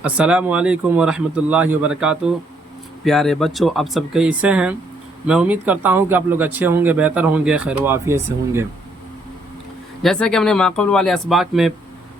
अस्सलाम वालेकुम वरहमतुल्लाहि वबरकातुहू। प्यारे बच्चों, आप सब कैसे हैं? मैं उम्मीद करता हूं कि आप लोग अच्छे होंगे, बेहतर होंगे, खैर व आफियत से होंगे। जैसे कि हमने माक़बल वाले असबाक में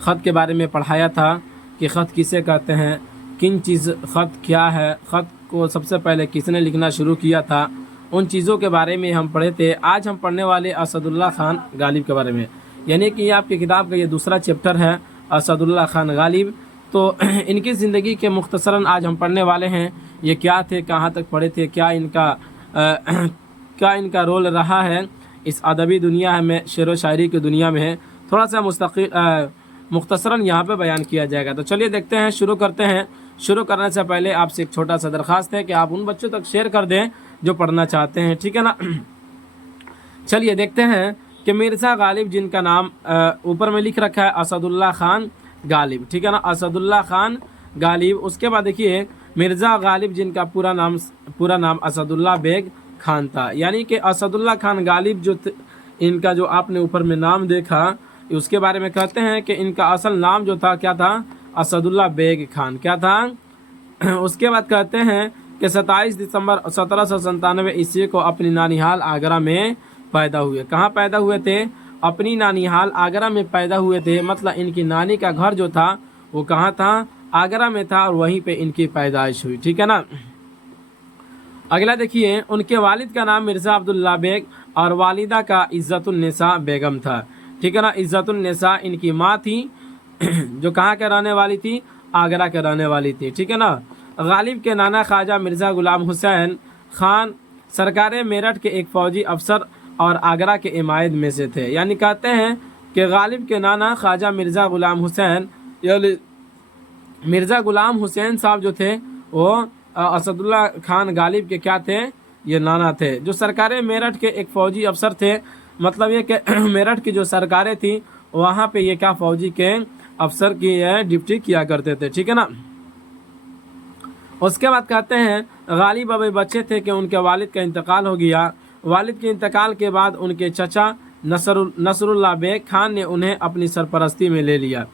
ख़त के बारे में पढ़ाया था कि ख़त किसे कहते हैं, किन चीज़ ख़त क्या है, ख़त को सबसे पहले किसने लिखना शुरू किया था, उन चीज़ों के बारे में हम पढ़े थे। आज हम पढ़ने वाले असदुल्ला खान गालिब के बारे में, यानी कि आपकी किताब का ये दूसरा चैप्टर है असदुल्ला खान गालिब। तो इनकी ज़िंदगी के मुख्तसरन आज हम पढ़ने वाले हैं। ये क्या थे, कहाँ तक पढ़े थे, क्या इनका रोल रहा है इस अदबी दुनिया में, शेर व शायरी की दुनिया में है, थोड़ा सा मुख्तसरन यहाँ पे बयान किया जाएगा। तो चलिए देखते हैं, शुरू करते हैं। शुरू करने से पहले आपसे एक छोटा सा दरख्वास्त है कि आप उन बच्चों तक शेयर कर दें जो पढ़ना चाहते हैं, ठीक है ना। चलिए देखते हैं कि मिर्ज़ा गालिब, जिनका नाम ऊपर में लिख रखा है असदुल्ला खान गालिब, ठीक है ना, असदुल्ला खान गालिब। उसके बाद देखिए मिर्ज़ा गालिब, जिनका पूरा नाम असदुल्ला बेग खान था, यानी कि असदुल्ला खान गालिब जो इनका जो आपने ऊपर में नाम देखा, उसके बारे में कहते हैं कि इनका असल नाम जो था क्या था, असदुल्ला बेग खान क्या था। उसके बाद कहते हैं कि 27 दिसंबर 1797 ईस्वी को अपनी नानिहाल आगरा में पैदा हुए। कहाँ पैदा हुए थे? अपनी नानिहाल आगरा में पैदा हुए थे। मतलब इनकी नानी का घर जो था वो कहाँ था? आगरा में था, और वहीं पे इनकी पैदाइश हुई, ठीक है ना। अगला देखिए, उनके वालिद का नाम मिर्ज़ा अब्दुल्ला बेग और वालिदा का इज़्ज़तुन्निसा बेगम था, ठीक है ना। इज़्ज़तुन्निसा इनकी माँ थी जो कहाँ के रहने वाली थी? आगरा के रहने वाली थी, ठीक है ना। गालिब के नाना ख्वाजा मिर्ज़ा गुलाम हुसैन खान सरकार मेरठ के एक फ़ौजी अफसर और आगरा के इमायत में से थे। यानी कहते हैं कि गालिब के नाना ख्वाजा मिर्ज़ा गुलाम हुसैन, यानी मिर्ज़ा गुलाम हुसैन साहब जो थे वो असदुल्ला खान गालिब के क्या थे? ये नाना थे, जो सरकार मेरठ के एक फ़ौजी अफसर थे। मतलब ये कि मेरठ की जो सरकारें थी वहाँ पे ये क्या फ़ौजी के अफसर की ड्यूटी किया करते थे, ठीक है ना। उसके बाद कहते हैं गालिब अभी बच्चे थे कि उनके वालिद का इंतकाल हो गया। वालिद के इंतकाल के बाद उनके चचा नसरुल्लाह बेग खान ने उन्हें अपनी सरपरस्ती में ले लिया,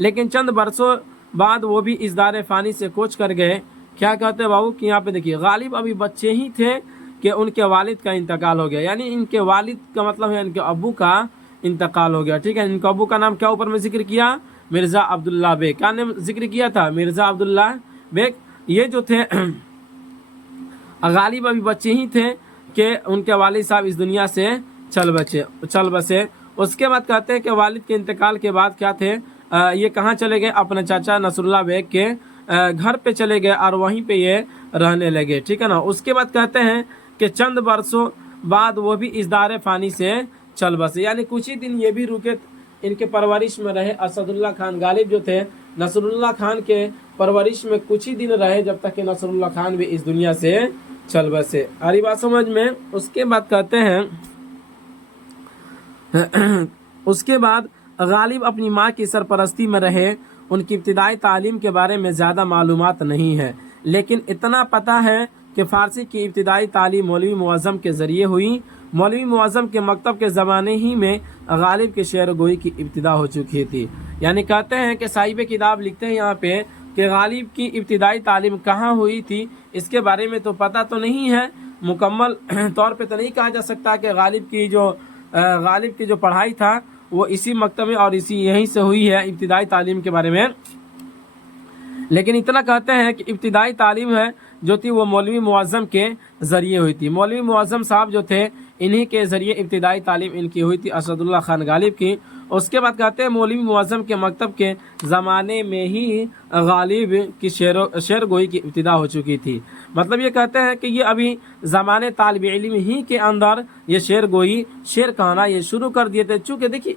लेकिन चंद बरसों बाद वो भी इस दारे फ़ानी से कूच कर गए। क्या कहते हैं बाबू कि यहाँ पे देखिए, गालिब अभी बच्चे ही थे कि उनके वालिद का इंतकाल हो गया। यानी इनके वालिद का मतलब है इनके अब्बू का इंतकाल हो गया, ठीक है। इनके अब्बू का नाम क्या ऊपर में जिक्र किया? मिर्ज़ा अब्दुल्ला बेग। क्या नाम जिक्र किया था? मिर्ज़ा अब्दुल्ला बेग। ये जो थे गालिब अभी बच्चे ही थे कि उनके वालिद साहब इस दुनिया से चल बसे। उसके बाद कहते हैं कि वालिद के इंतकाल के बाद क्या थे, ये कहाँ चले गए? अपने चाचा नसरुल्लाह बेग के घर पे चले गए और वहीं पे ये रहने लगे, ठीक है ना। उसके बाद कहते हैं कि चंद बरसों बाद वो भी इस दारे फ़ानी से चल बसे, यानी कुछ ही दिन ये भी रुके, इनके परवरिश में रहे। असदुल्ला खान गालिब जो थे नसरुल्लाह खान के परवरिश में कुछ ही दिन रहे, जब तक कि नसरुल्लाह खान भी इस दुनिया से चल बसे। आ रही बात समझ में? उसके बाद कहते हैं उसके बाद गालिब अपनी माँ की सरपरस्ती में रहे। उनकी इब्तिदाई तालीम के बारे में ज़्यादा मालूमात नहीं है, लेकिन इतना पता है कि फ़ारसी की इब्तिदाई तालीम मौलवी मुअज़्ज़म के ज़रिए हुई। मौलवी मुअज़्ज़म के मकतब के ज़माने ही में गालिब के शेर गोई की इब्तिदा हो चुकी थी। यानी कहते हैं कि साहिब किताब लिखते हैं यहाँ पे कि गालिब की इब्तिदाई तालीम कहाँ हुई थी, इसके बारे में तो पता तो नहीं है, मुकम्मल तौर पे तो नहीं कहा जा सकता कि गालिब की जो पढ़ाई था वो इसी मकतब में और यहीं से हुई है इब्तिदाई तालीम के बारे में। लेकिन इतना कहते हैं कि इब्तिदाई तालीम है जो थी वो मौलवी मुअज़्ज़म के ज़रिए हुई थी। मौलवी मुअज़्ज़म साहब जो थे इन्हीं के ज़रिए इब्तिदाई तालीम इनकी हुई थी, असदुल्ला खान गालिब की। उसके बाद कहते हैं मौलवी मुअज़्ज़म के मकतब के ज़माने में ही गालिब की शेर गोई की इब्तिदा हो चुकी थी। मतलब ये कहते हैं कि ये अभी ज़माने तालिब इल्म ही के अंदर ये शेर गोई, शेर कहना ये शुरू कर दिए थे। चूँकि देखिए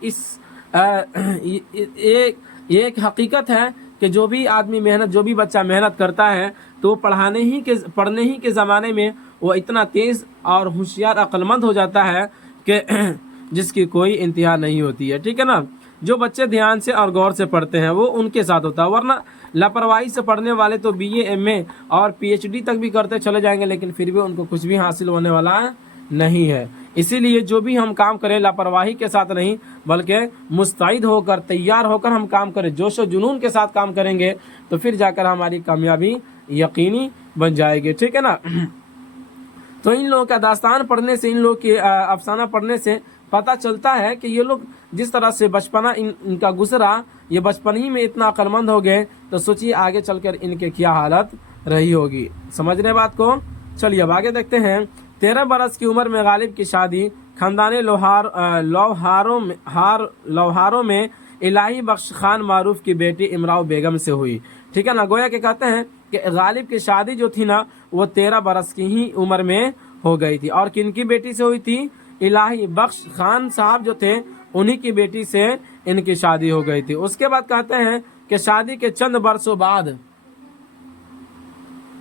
ये एक हकीकत है कि जो भी आदमी बच्चा मेहनत करता है तो पढ़ने ही के ज़माने में वो इतना तेज़ और होशियार अक्लमंद हो जाता है कि जिसकी कोई इंतहा नहीं होती है, ठीक है ना। जो बच्चे ध्यान से और गौर से पढ़ते हैं वो उनके साथ होता है, वरना लापरवाही से पढ़ने वाले तो BA MA और PhD तक भी करते चले जाएंगे, लेकिन फिर भी उनको कुछ भी हासिल होने वाला नहीं है। इसीलिए जो भी हम काम करें लापरवाही के साथ नहीं बल्कि मुस्तैद होकर तैयार होकर हम काम करें, जोश व जुनून के साथ काम करेंगे तो फिर जाकर हमारी कामयाबी यकीनी बन जाएगी। ठीक है ना। तो इन लोगों का दास्तान पढ़ने से, इन लोगों की अफसाना पढ़ने से पता चलता है कि ये लोग जिस तरह से बचपना इनका गुजरा, ये बचपन ही में इतना अक्लमंद हो गए, तो सोचिए आगे चलकर इनके क्या हालत रही होगी। समझ रहे बात को। चलिए अब आगे देखते हैं। 13 बरस की उम्र में गालिब की शादी खानदानी लौहारों में इलाही बख्श खान मारूफ की बेटी इमराव बेगम से हुई। ठीक है ना। गोया के कहते हैं कि गालिब की शादी जो थी ना वो 13 बरस की ही उम्र में हो गई थी। और किन की बेटी से हुई थी? इलाही बख्श खान साहब जो थे उन्हीं की बेटी से इनकी शादी हो गई थी। उसके बाद कहते हैं कि शादी के चंद बरसों बाद,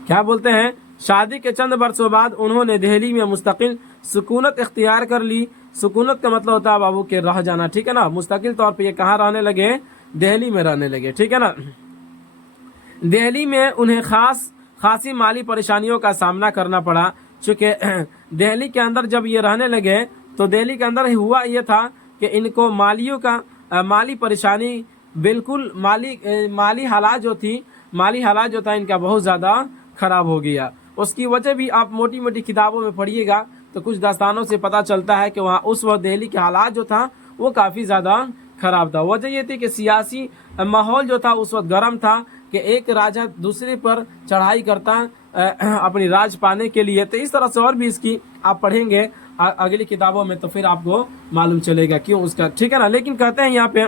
क्या बोलते हैं, शादी के चंद बरसों बाद उन्होंने दिल्ली में मुस्तकिल सुकूनत इख्तियार कर ली। सुकूनत का मतलब होता है बाबू के रह जाना। ठीक है ना। मुस्तकिल तौर पे ये कहाँ रहने लगे? दिल्ली में रहने लगे। ठीक है ना। दिल्ली में उन्हें खासी माली परेशानियों का सामना करना पड़ा, चूँकि दिल्ली के अंदर जब ये रहने लगे तो दिल्ली के अंदर हुआ ये था कि इनको माली परेशानी, बिल्कुल माली हालात जो था इनका बहुत ज़्यादा ख़राब हो गया। उसकी वजह भी आप मोटी मोटी किताबों में पढ़िएगा तो कुछ दास्तानों से पता चलता है कि वहाँ उस वक्त दिल्ली के हालात जो था वो काफ़ी ज़्यादा ख़राब था। वजह ये थी कि सियासी माहौल जो था उस वक्त गर्म था कि एक राजा दूसरे पर चढ़ाई करता अपनी राज पाने के लिए। तो इस तरह से और भी इसकी आप पढ़ेंगे अगली किताबों में तो फिर आपको मालूम चलेगा क्यों उसका। ठीक है ना। लेकिन कहते हैं यहाँ पे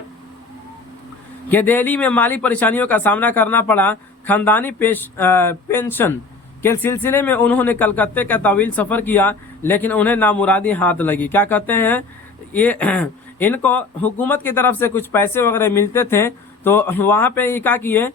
कि दिल्ली में माली परेशानियों का सामना करना पड़ा। खानदानी पेंशन के सिलसिले में उन्होंने कलकत्ते का तवील सफ़र किया, लेकिन उन्हें नामुरादी हाथ लगी। क्या कहते हैं, ये इनको हुकूमत की तरफ से कुछ पैसे वगैरह मिलते थे, तो वहाँ पे ये क्या किए,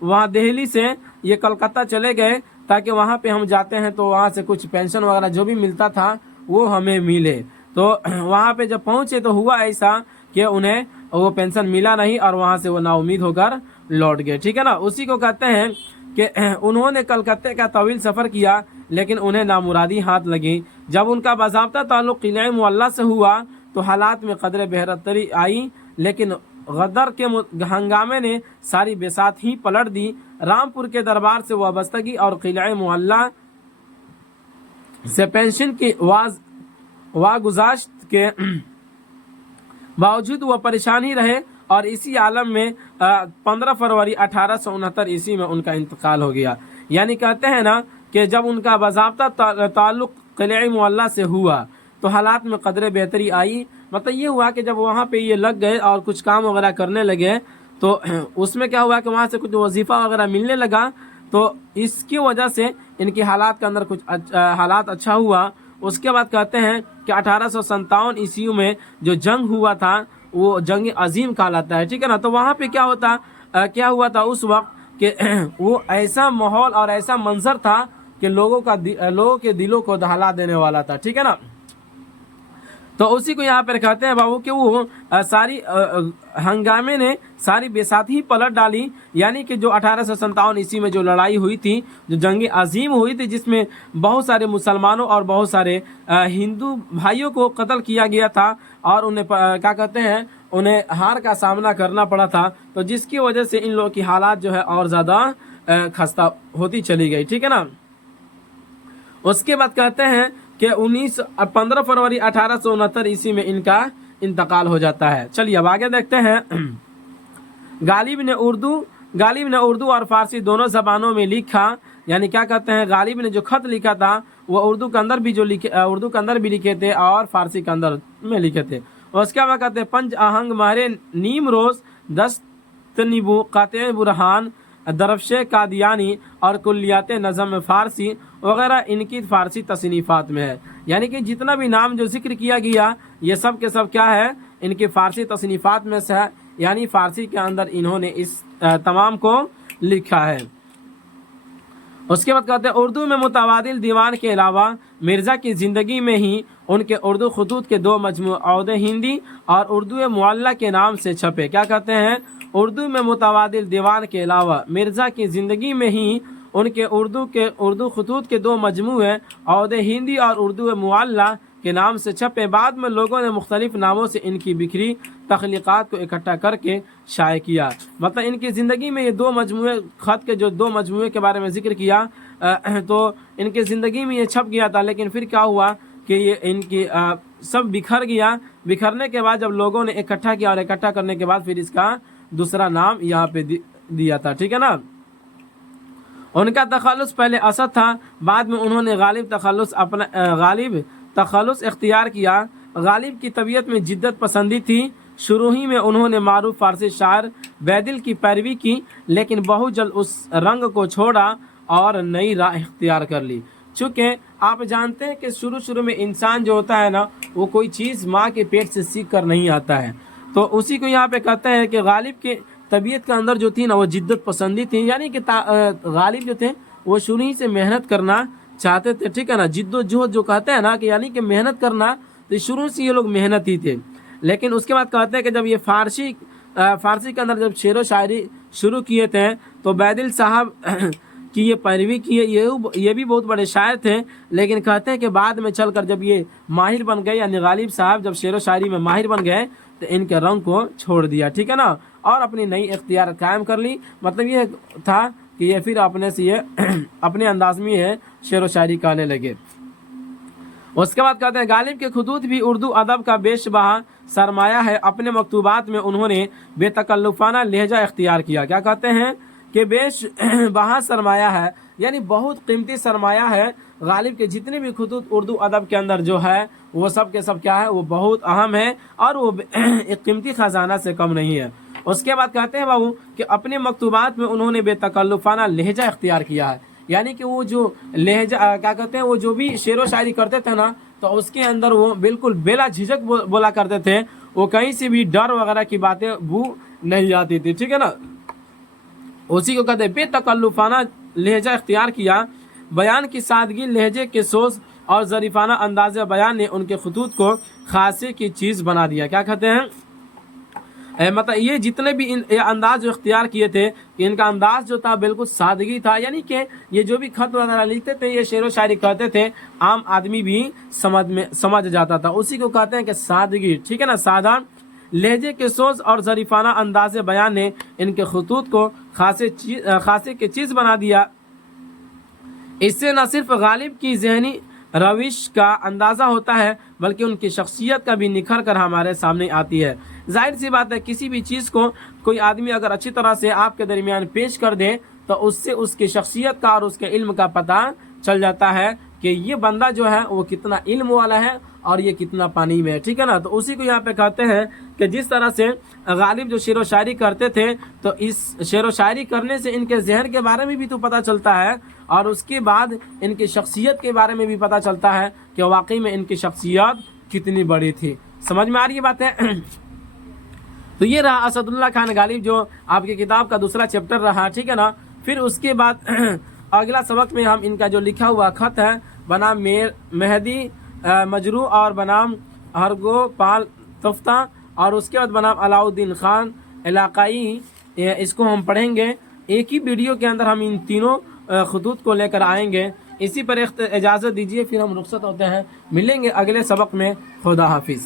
वहाँ दिल्ली से ये कलकत्ता चले गए ताकि वहाँ पे हम जाते हैं तो वहाँ से कुछ पेंशन वगैरह जो भी मिलता था वो हमें मिले। तो वहाँ पे जब पहुँचे तो हुआ ऐसा कि उन्हें वो पेंशन मिला नहीं और वहाँ से वो नाउमीद होकर लौट गए। ठीक है ना। उसी को कहते हैं कि उन्होंने कलकत्ते का तवील सफ़र किया लेकिन उन्हें नामुरादी हाथ लगी। जब उनका बाज़ाब्ता ताल्लुक़ किले मुअल्ला से हुआ तो हालात में कदर बेहतरी आई, लेकिन गदर के हंगामे ने सारी बेसात ही पलट दी। रामपुर के दरबार से वाबस्तगी और किले मुअल्ला से पेंशन की वागुजाश्त के बावजूद वह परेशान ही रहे और इसी आलम में 15 फरवरी 1869 ईस्वी में उनका इंतकाल हो गया। यानी कहते हैं ना कि जब उनका बाज़ाब्ता ताल्लुक़ किले मुअल्ला से हुआ तो हालात में कदर बेहतरी आई। मतलब ये हुआ कि जब वहाँ पे ये लग गए और कुछ काम वगैरह करने लगे तो उसमें क्या हुआ कि वहाँ से कुछ वजीफ़ा वगैरह मिलने लगा, तो इसकी वजह से इनकी हालात के अंदर कुछ हालात अच्छा हुआ। उसके बाद कहते हैं कि 1857 ईस्वी में जो जंग हुआ था वो जंग अजीम कहलाता है। ठीक है ना। तो वहाँ पे क्या हुआ था उस वक्त कि वो ऐसा माहौल और ऐसा मंजर था कि लोगों के दिलों को दहला देने वाला था। ठीक है ना। तो उसी को यहाँ पर कहते हैं बाबू कि वो सारी हंगामे ने सारी बेसात ही पलट डाली। यानी कि जो 1857 ईस्वी में जो लड़ाई हुई थी, जो जंग अजीम हुई थी, जिसमें बहुत सारे मुसलमानों और बहुत सारे हिंदू भाइयों को कत्ल किया गया था और उन्हें क्या कहते हैं, उन्हें हार का सामना करना पड़ा था, तो जिसकी वजह से इन लोगों की हालात जो है और ज़्यादा खस्ता होती चली गई। ठीक है ना। उसके बाद कहते हैं कि 15 फरवरी 1869 ईस्वी में इनका इंतकाल हो जाता है। चलिए अब आगे देखते हैं। गालिब ने उर्दू और फारसी दोनों जबानों में लिखा। यानी क्या कहते हैं, गालिब ने जो खत लिखा था वो उर्दू के अंदर भी लिखे थे और फारसी के अंदर में लिखे थे। उसके बाद कहते हैं पंज आहंग महरे नीम रोज दस्तनिबू काते बुरहान दरफ्शे कादियानी और कुल्लियात नज़म फ़ारसी वगैरह इनकी फ़ारसी तसनीफ़ात में है। यानी कि जितना भी नाम जो जिक्र किया गया ये सब के सब क्या है, इनकी फ़ारसी तसनीफ़ात में से है। यानी फ़ारसी के अंदर इन्होंने इस तमाम को लिखा है। उसके बाद कहते हैं उर्दू में मुतवादिल दीवान के अलावा मिर्ज़ा की ज़िंदगी में ही उनके उर्दू खतूत के 2 मजमू औद हिंदी और उर्दू मुअल्ला के नाम से छपे। क्या कहते हैं, उर्दू में मुतवादिल दीवान के अलावा मिर्ज़ा की ज़िंदगी में ही उनके उर्दू खतूत के 2 मजमूए औद हिंदी और उर्दू मुअल्ला के नाम से छपे। बाद में लोगों ने मुख्तलिफ नामों से इनकी बिखरी तख्लीक़ात को इकट्ठा करके शाये किया। मतलब इनकी ज़िंदगी में ये दो मजमूए, ख़त के जो दो मजमूए के बारे में ज़िक्र किया, तो इनकी ज़िंदगी में ये छप गया था, लेकिन फिर क्या हुआ कि ये इनकी सब बिखर गया। बिखरने के बाद जब लोगों ने इकट्ठा किया और इकट्ठा करने के बाद फिर इसका दूसरा नाम यहाँ पे दिया था, ठीक है ना। उनका तखल्लुस पहले असद था, बाद में उन्होंने गालिब तखल्लुस इख्तियार किया। गालिब की तबीयत में जिद्दत पसंदी थी। शुरू ही में उन्होंने मारूफ फारसी शायर बैदिल की पैरवी की, लेकिन बहुत जल्द उस रंग को छोड़ा और नई राह इख्तियार कर ली। चूँकि आप जानते हैं कि शुरू में इंसान जो होता है ना, वो कोई चीज़ माँ के पेट से सीख कर नहीं आता है। तो उसी को यहाँ पे कहते हैं कि गालिब के तबीयत के अंदर जो थी ना, वो जिद्दत पसंदी थी, यानी कि गालिब जो थे वो शुरू ही से मेहनत करना चाहते थे, ठीक है ना। जिद्दोजहद जो कहते हैं ना, कि यानी कि मेहनत करना, तो शुरू से ये लोग मेहनत ही थे। लेकिन उसके बाद कहते हैं कि जब ये फारसी के अंदर जब शेर व शायरी शुरू किए थे, तो बैदिल साहब की ये पैरवी की, ये भी बहुत बड़े शायर थे। लेकिन कहते हैं कि बाद में चलकर जब ये माहिर बन गए, यानी गालिब साहब जब शेर व शायरी में माहिर बन गए, तो इनके रंग को छोड़ दिया, ठीक है ना, और अपनी नई इख्तियार कायम कर ली। मतलब ये था कि ये फिर अपने से ये अपने अंदाज में ये शेर व शायरी कहने लगे। उसके बाद कहते हैं गालिब के खुतूत भी उर्दू अदब का बेशबहा सरमाया है। अपने मकतूबात में उन्होंने बेतकल्लुफाना लहजा इख्तियार किया। क्या कहते हैं कि बेशबहा सरमाया है, यानी बहुत कीमती सरमाया है। गालिब के जितने भी खुतूत उर्दू अदब के अंदर जो है, वो सब के सब क्या है, वो बहुत अहम है और वो एक कीमती ख़जाना से कम नहीं है। उसके बाद कहते हैं बाबू कि अपने मकतूबात में उन्होंने बेतकल्लुफाना लहजा इख्तियार किया है, यानी कि वो जो लहजा क्या कहते हैं, वो जो भी शेर व शायरी करते थे ना, तो उसके अंदर वो बिल्कुल बेला झिझक बोला करते थे। वो कहीं से भी डर वगैरह की बातें बू नहीं आती थी, ठीक है ना। उसी को कहते हैं बेतकल्लुफाना लहजा इख्तियार किया। बयान की सादगी, लहजे के सोच और ज़रीफ़ाना अंदाज़ बयान ने उनके खुतूत को खासे की चीज़ बना दिया। क्या कहते हैं, मतलब ये जितने भी ये अंदाज जो इख्तियार किए थे, कि इनका अंदाज जो था बिल्कुल सादगी था, यानी कि ये जो भी खत वगैरह लिखते थे, ये शेर व शायरी कहते थे, आम आदमी भी समझ जाता था। उसी को कहते हैं कि सादगी, ठीक है ना, सादा। लहजे के सोच और ज़रीफ़ाना अंदाज़ बयान ने इनके खुतूत को खासे की चीज़ बना दिया। इससे न सिर्फ गालिब की ज़हनी रविश का अंदाज़ा होता है, बल्कि उनकी शख्सियत का भी निखर कर हमारे सामने आती है। जाहिर सी बात है, किसी भी चीज़ को कोई आदमी अगर अच्छी तरह से आपके दरमियान पेश कर दे, तो उससे उसकी शख्सियत का और उसके इल्म का पता चल जाता है कि ये बंदा जो है वो कितना इल्म वाला है और ये कितना पानी में है, ठीक है ना। तो उसी को यहाँ पे कहते हैं कि जिस तरह से गालिब जो शेर व शायरी करते थे, तो इस शेर व शायरी करने से इनके जहन के बारे में भी तो पता चलता है, और उसके बाद इनकी शख्सियत के बारे में भी पता चलता है कि वाकई में इनकी शख्सियत कितनी बड़ी थी। समझ में आ रही है बात है। तो ये रहा असदुल्ला खान गालिब, जो आपकी किताब का दूसरा चैप्टर रहा, ठीक है ना। फिर उसके बाद अगला सबक में हम इनका जो लिखा हुआ खत है बनाम मेहदी मजरू और बनाम हरगो पाल तफ्ता, और उसके बाद बनाम अलाउद्दीन खान इलाकाई, इसको हम पढ़ेंगे। एक ही वीडियो के अंदर हम इन तीनों खतूत को लेकर आएंगे। इसी पर इजाज़त दीजिए, फिर हम रुखसत होते हैं, मिलेंगे अगले सबक में। खुदा हाफिज़।